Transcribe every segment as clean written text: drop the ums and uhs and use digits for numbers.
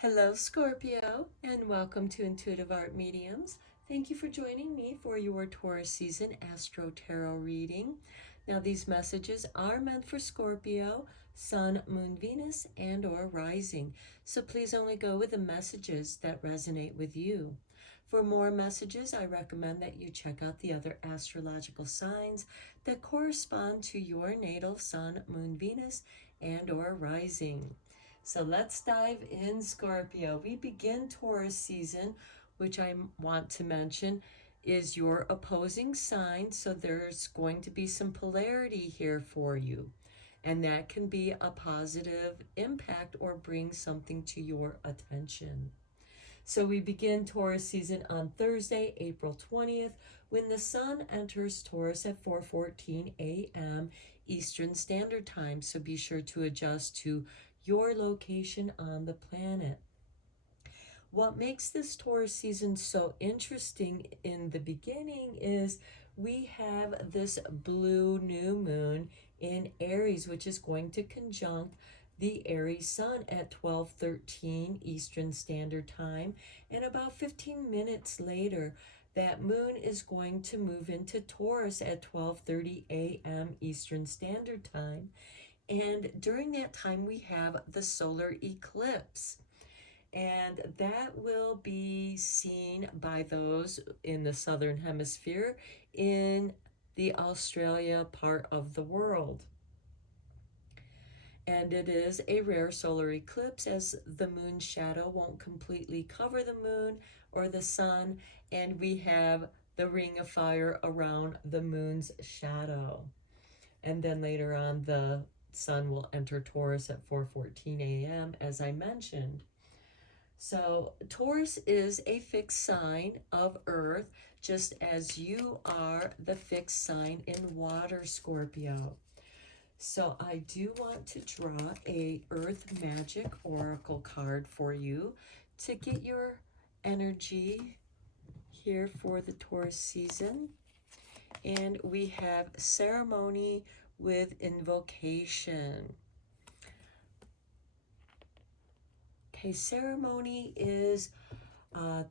Hello, Scorpio, and welcome to Intuitive Art Mediums. Thank you for joining me for your Taurus season Astro Tarot reading. Now, these messages are meant for Scorpio, Sun, Moon, Venus, and or Rising. So please only go with the messages that resonate with you. For more messages, I recommend that you check out the other astrological signs that correspond to your natal Sun, Moon, Venus, and or Rising. So let's dive in, Scorpio. We begin Taurus season, which I want to mention is your opposing sign. So there's going to be some polarity here for you. And that can be a positive impact or bring something to your attention. So we begin Taurus season on Thursday, April 20th, when the sun enters Taurus at 4:14 a.m. Eastern Standard Time. So be sure to adjust to your location on the planet. What makes this Taurus season so interesting in the beginning is we have this blue new moon in Aries, which is going to conjunct the Aries sun at 12:13 Eastern Standard Time. And about 15 minutes later, that moon is going to move into Taurus at 12:30 a.m. Eastern Standard Time. And during that time, we have the solar eclipse. And that will be seen by those in the southern hemisphere in the Australia part of the world. And it is a rare solar eclipse, as the moon's shadow won't completely cover the moon or the sun, and we have the ring of fire around the moon's shadow. And then later on, the sun will enter Taurus at 4:14 a.m., as I mentioned. So Taurus is a fixed sign of Earth, just as you are the fixed sign in water, Scorpio. So I do want to draw a Earth Magic Oracle card for you to get your energy here for the Taurus season. And we have Ceremony with Invocation. Okay, ceremony is,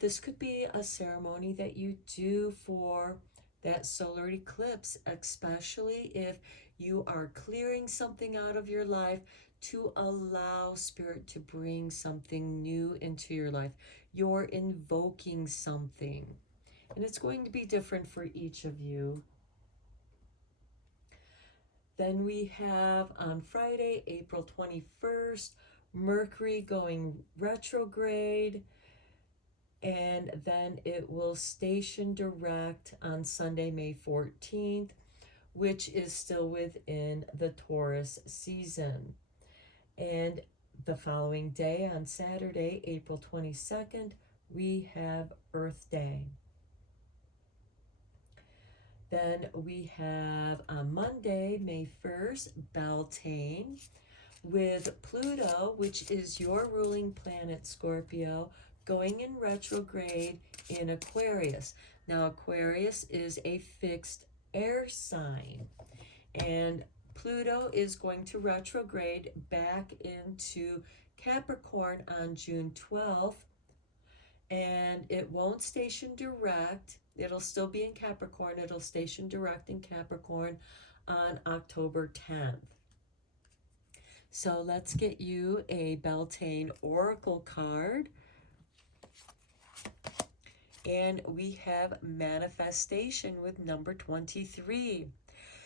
this could be a ceremony that you do for that solar eclipse, especially if you are clearing something out of your life to allow Spirit to bring something new into your life. You're invoking something, and it's going to be different for each of you. Then we have on Friday, April 21st, Mercury going retrograde, and then it will station direct on Sunday, May 14th, which is still within the Taurus season. And the following day, on Saturday, April 22nd, we have Earth Day. Then we have on Monday, May 1st, Beltane, with Pluto, which is your ruling planet, Scorpio, going in retrograde in Aquarius. Now, Aquarius is a fixed air sign, and Pluto is going to retrograde back into Capricorn on June 12th, and it won't station direct. It'll still be in Capricorn. It'll station direct in Capricorn on October 10th. So let's get you a Beltane Oracle card. And we have manifestation with number 23.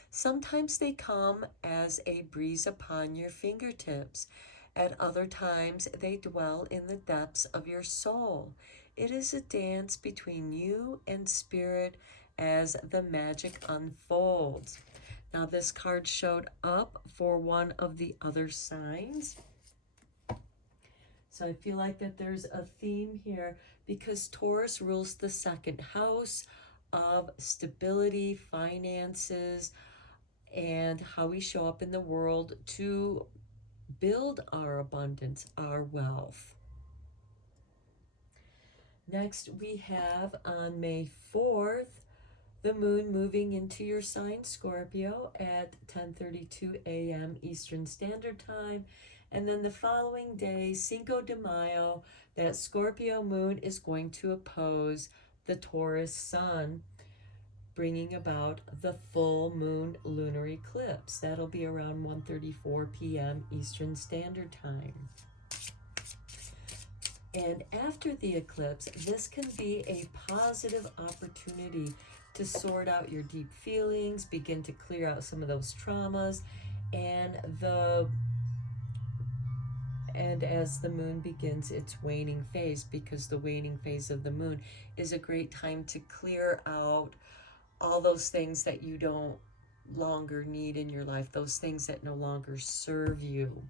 Sometimes they come as a breeze upon your fingertips. At other times, they dwell in the depths of your soul. It is a dance between you and Spirit as the magic unfolds. Now, this card showed up for one of the other signs. So I feel like that there's a theme here because Taurus rules the second house of stability, finances, and how we show up in the world to build our abundance, our wealth. Next, we have on May 4th, the moon moving into your sign, Scorpio, at 10:32 a.m. Eastern Standard Time. And then the following day, Cinco de Mayo, that Scorpio moon is going to oppose the Taurus sun, bringing about the full moon lunar eclipse. That'll be around 1:34 p.m. Eastern Standard Time. And after the eclipse, this can be a positive opportunity to sort out your deep feelings, begin to clear out some of those traumas, and as the moon begins its waning phase, because the waning phase of the moon is a great time to clear out all those things that you don't longer need in your life, those things that no longer serve you.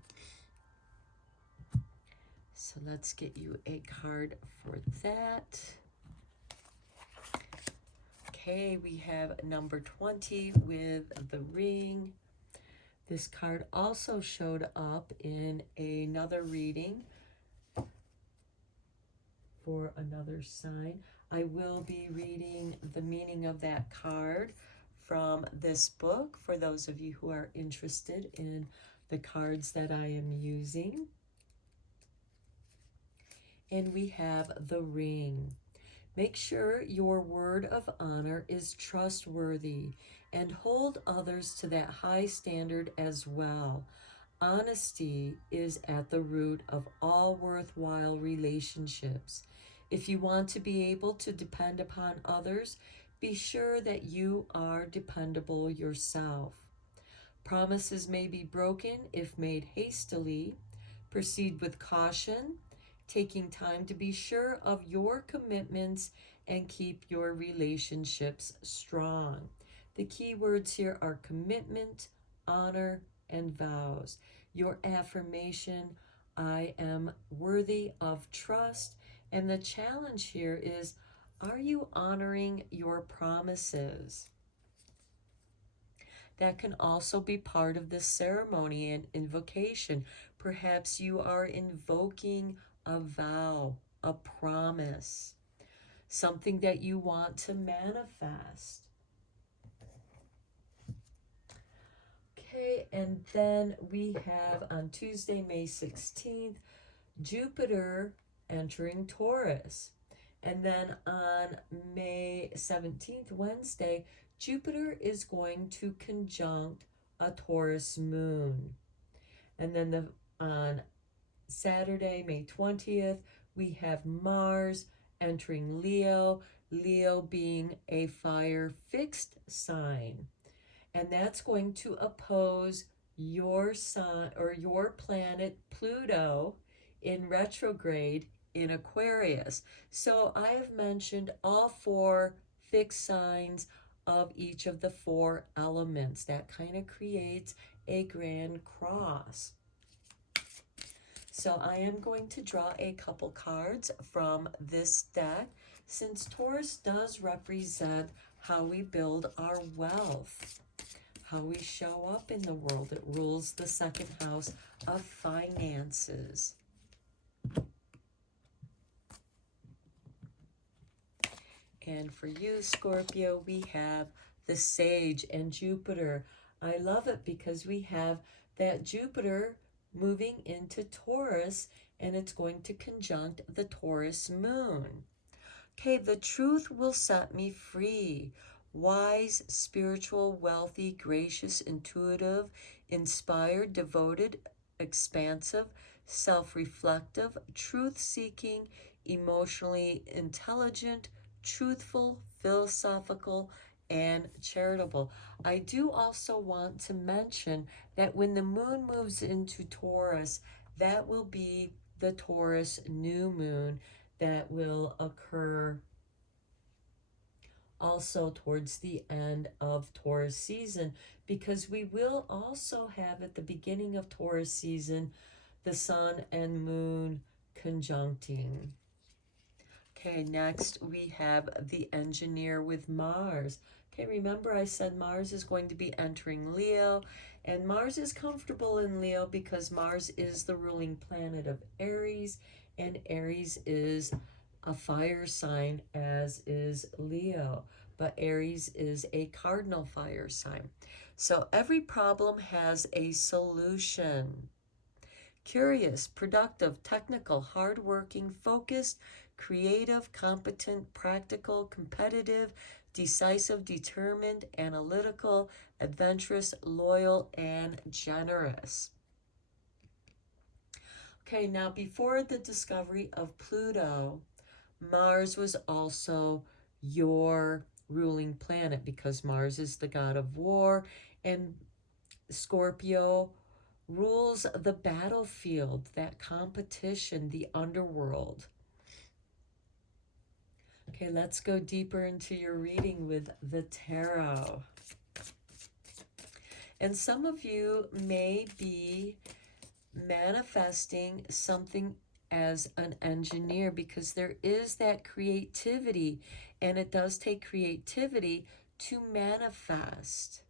So let's get you a card for that. Okay, we have number 20 with the ring. This card also showed up in another reading for another sign. I will be reading the meaning of that card from this book for those of you who are interested in the cards that I am using. And we have the ring. Make sure your word of honor is trustworthy and hold others to that high standard as well. Honesty is at the root of all worthwhile relationships. If you want to be able to depend upon others, be sure that you are dependable yourself. Promises may be broken if made hastily. Proceed with caution, taking time to be sure of your commitments and keep your relationships strong. The key words here are commitment, honor, and vows. Your affirmation, I am worthy of trust. And the challenge here is, are you honoring your promises? That can also be part of the ceremony and invocation. Perhaps you are invoking a vow, a promise, something that you want to manifest. Okay, and then we have on Tuesday, May 16th, Jupiter entering Taurus. And then on May 17th, Wednesday, Jupiter is going to conjunct a Taurus moon. And then on Saturday, May 20th, we have Mars entering Leo, Leo being a fire fixed sign. And that's going to oppose your sun or your planet Pluto in retrograde in Aquarius. So I have mentioned all four fixed signs of each of the four elements. That kind of creates a grand cross. So I am going to draw a couple cards from this deck, since Taurus does represent how we build our wealth, how we show up in the world. It rules the second house of finances. And for you, Scorpio, we have the Sage and Jupiter. I love it because we have that Jupiter moving into Taurus, and it's going to conjunct the Taurus moon. Okay, the truth will set me free. Wise, spiritual, wealthy, gracious, intuitive, inspired, devoted, expansive, self-reflective, truth-seeking, emotionally intelligent, truthful, philosophical, and charitable. I do also want to mention that when the moon moves into Taurus, that will be the Taurus new moon that will occur also towards the end of Taurus season, because we will also have at the beginning of Taurus season the sun and moon conjuncting. Okay, next we have the engineer with Mars. Okay, remember I said Mars is going to be entering Leo, and Mars is comfortable in Leo because Mars is the ruling planet of Aries, and Aries is a fire sign, as is Leo, but Aries is a cardinal fire sign. So every problem has a solution. curious, productive, technical, hardworking, focused, creative, competent, practical, competitive, decisive, determined, analytical, adventurous, loyal, and generous. Okay, now before the discovery of Pluto, Mars was also your ruling planet because Mars is the god of war, and Scorpio rules the battlefield, that competition, the underworld. Okay, let's go deeper into your reading with the tarot. And some of you may be manifesting something as an engineer because there is that creativity, and it does take creativity to manifest.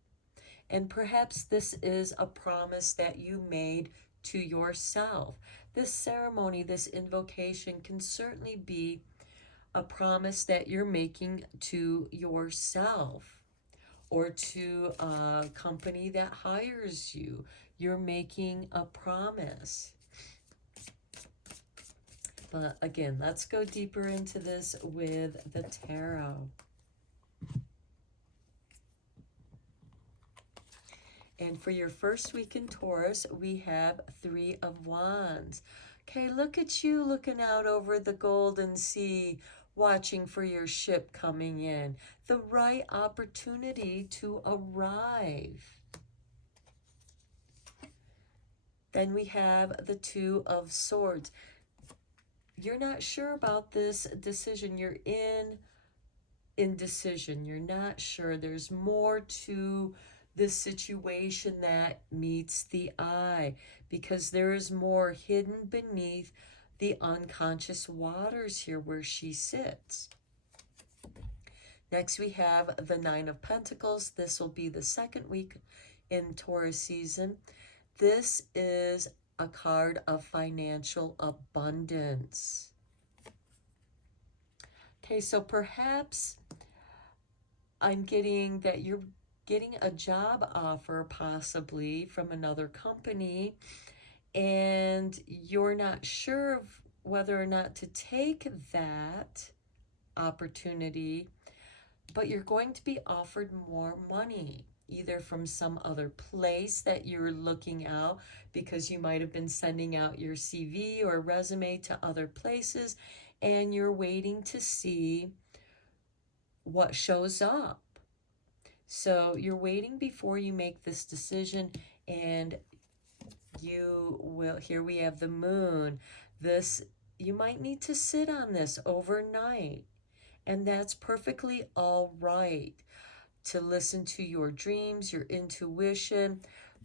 And perhaps this is a promise that you made to yourself. This ceremony, this invocation can certainly be a promise that you're making to yourself or to a company that hires you. You're making a promise. But again, let's go deeper into this with the tarot. And for your first week in Taurus, we have 3 of Wands. Okay, look at you looking out over the golden sea, watching for your ship coming in. The right opportunity to arrive. Then we have the 2 of Swords. You're not sure about this decision. You're in indecision. You're not sure. There's more to this situation that meets the eye because there is more hidden beneath the unconscious waters here where she sits. Next, we have the 9 of Pentacles. This will be the second week in Taurus season. This is a card of financial abundance. Okay, so perhaps I'm getting that you're getting a job offer possibly from another company, and you're not sure of whether or not to take that opportunity, but you're going to be offered more money, either from some other place that you're looking out because you might have been sending out your CV or resume to other places, and you're waiting to see what shows up. So you're waiting before you make this decision, and you will, here we have the moon. This, you might need to sit on this overnight, and that's perfectly all right to listen to your dreams, your intuition,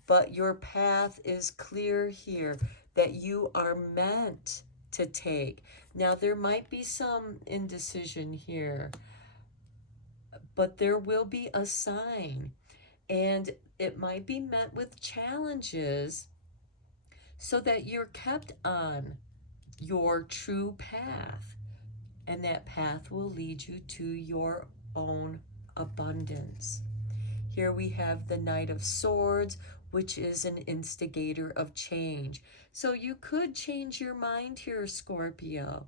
but your path is clear here that you are meant to take. Now, there might be some indecision here, but there will be a sign, and it might be met with challenges so that you're kept on your true path, and that path will lead you to your own abundance. Here we have the Knight of Swords, which is an instigator of change. So you could change your mind here, Scorpio,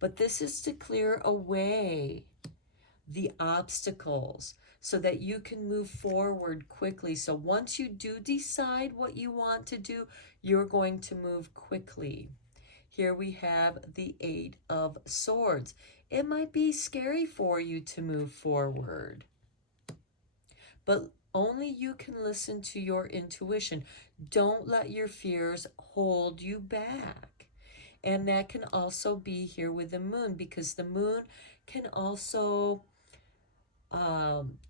but this is to clear away the obstacles so that you can move forward quickly. So once you do decide what you want to do, you're going to move quickly. Here we have the 8 of Swords. It might be scary for you to move forward, but only you can listen to your intuition. Don't let your fears hold you back. And that can also be here with the moon, because the moon can also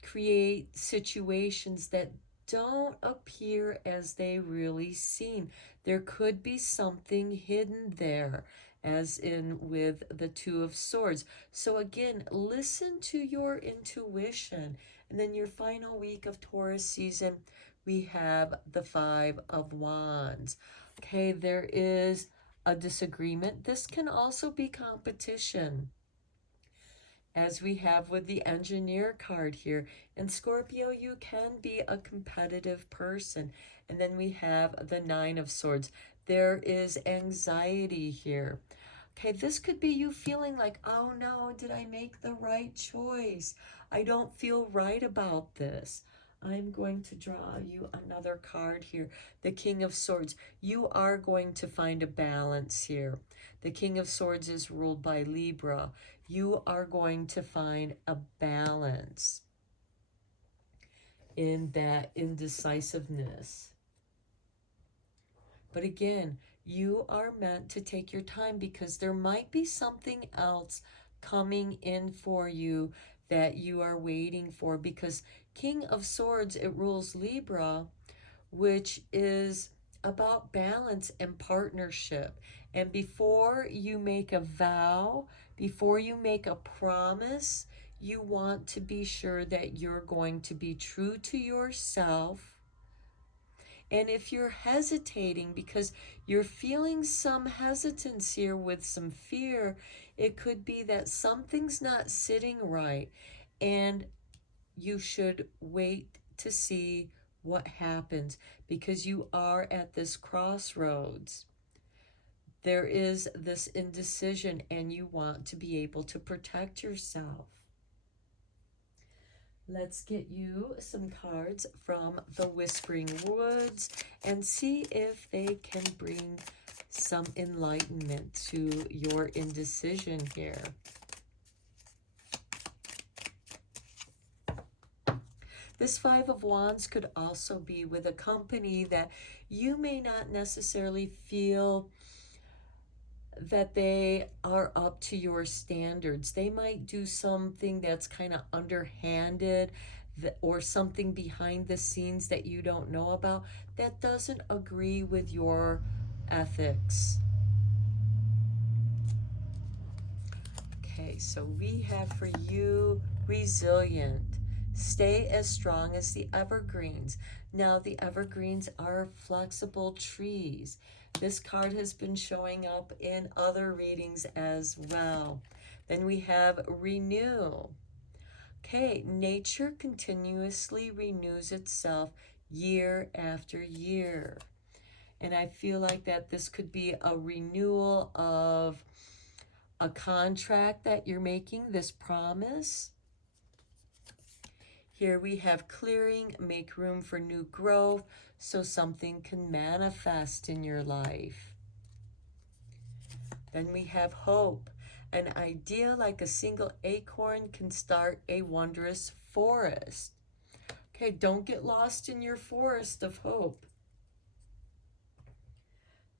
create situations that don't appear as they really seem. There could be something hidden there, as in with the 2 of Swords. So again, listen to your intuition. And then your final week of Taurus season, we have the 5 of Wands. Okay, there is a disagreement. This can also be competition, as we have with the engineer card here. In Scorpio, you can be a competitive person. And then we have the 9 of Swords. There is anxiety here. Okay, this could be you feeling like, oh no, did I make the right choice? I don't feel right about this. I'm going to draw you another card here. The King of Swords. You are going to find a balance here. The King of Swords is ruled by Libra. You are going to find a balance in that indecisiveness. But again, you are meant to take your time because there might be something else coming in for you that you are waiting for, because King of Swords, it rules Libra, which is about balance and partnership. And before you make a vow, before you make a promise, you want to be sure that you're going to be true to yourself. And if you're hesitating because you're feeling some hesitance here with some fear, it could be that something's not sitting right, and you should wait to see what happens, because you are at this crossroads. There is this indecision and you want to be able to protect yourself. Let's get you some cards from the Whispering Woods and see if they can bring some enlightenment to your indecision here. This Five of Wands could also be with a company that you may not necessarily feel that they are up to your standards. They might do something that's kind of underhanded, or something behind the scenes that you don't know about that doesn't agree with your ethics. Okay, so we have for you resilient. Stay as strong as the evergreens. Now, the evergreens are flexible trees. This card has been showing up in other readings as well. Then we have renew. Okay, nature continuously renews itself year after year. And I feel like that this could be a renewal of a contract that you're making, this promise. Here we have clearing, make room for new growth so something can manifest in your life. Then we have hope. An idea like a single acorn can start a wondrous forest. Okay, don't get lost in your forest of hope.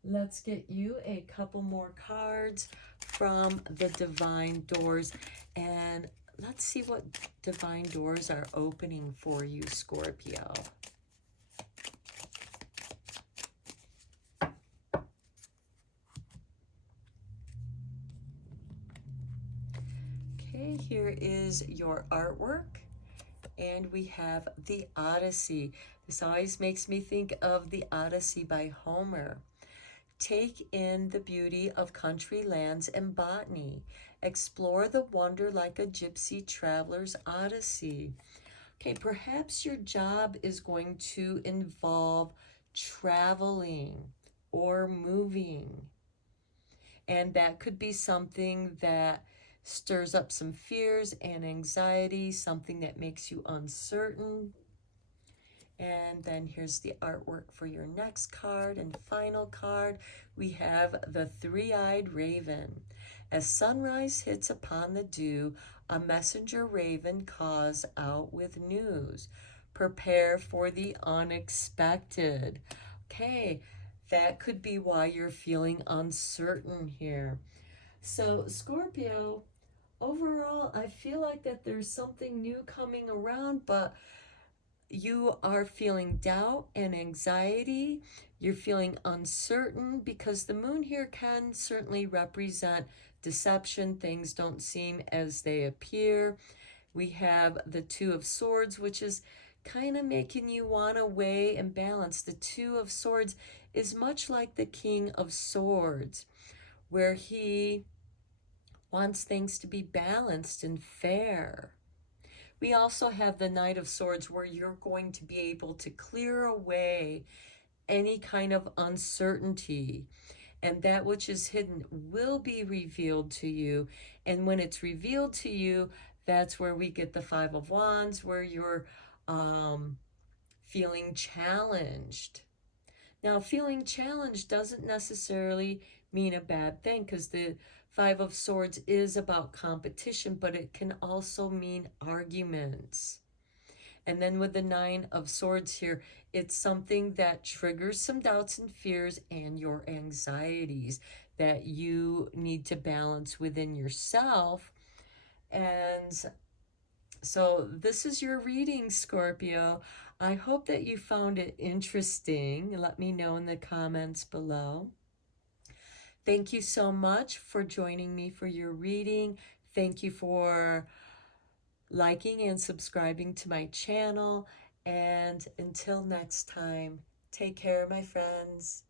Let's get you a couple more cards from the Divine Doors, and let's see what divine doors are opening for you, Scorpio. Okay, here is your artwork, and we have the Odyssey. This always makes me think of the Odyssey by Homer. Take in the beauty of country lands and botany. Explore the wonder like a gypsy traveler's odyssey. Okay, perhaps your job is going to involve traveling or moving. And that could be something that stirs up some fears and anxiety, something that makes you uncertain. And then here's the artwork for your next card and final card. We have the three-eyed raven. As sunrise hits upon the dew, a messenger raven calls out with news. Prepare for the unexpected. Okay, that could be why you're feeling uncertain here. So Scorpio, overall, I feel like that there's something new coming around, but you are feeling doubt and anxiety. You're feeling uncertain because the moon here can certainly represent deception. Things don't seem as they appear. We have the Two of Swords, which is kind of making you want to weigh and balance. The Two of Swords is much like the King of Swords, where he wants things to be balanced and fair. We also have the Knight of Swords, where you're going to be able to clear away any kind of uncertainty. And that which is hidden will be revealed to you. And when it's revealed to you, that's where we get the Five of Wands, where you're feeling challenged. Now, feeling challenged doesn't necessarily mean a bad thing, because the Five of Swords is about competition, but it can also mean arguments. And then with the Nine of Swords here, it's something that triggers some doubts and fears and your anxieties that you need to balance within yourself. And so this is your reading, Scorpio. I hope that you found it interesting. Let me know in the comments below. Thank you so much for joining me for your reading. Thank you for liking and subscribing to my channel. And until next time, take care, my friends.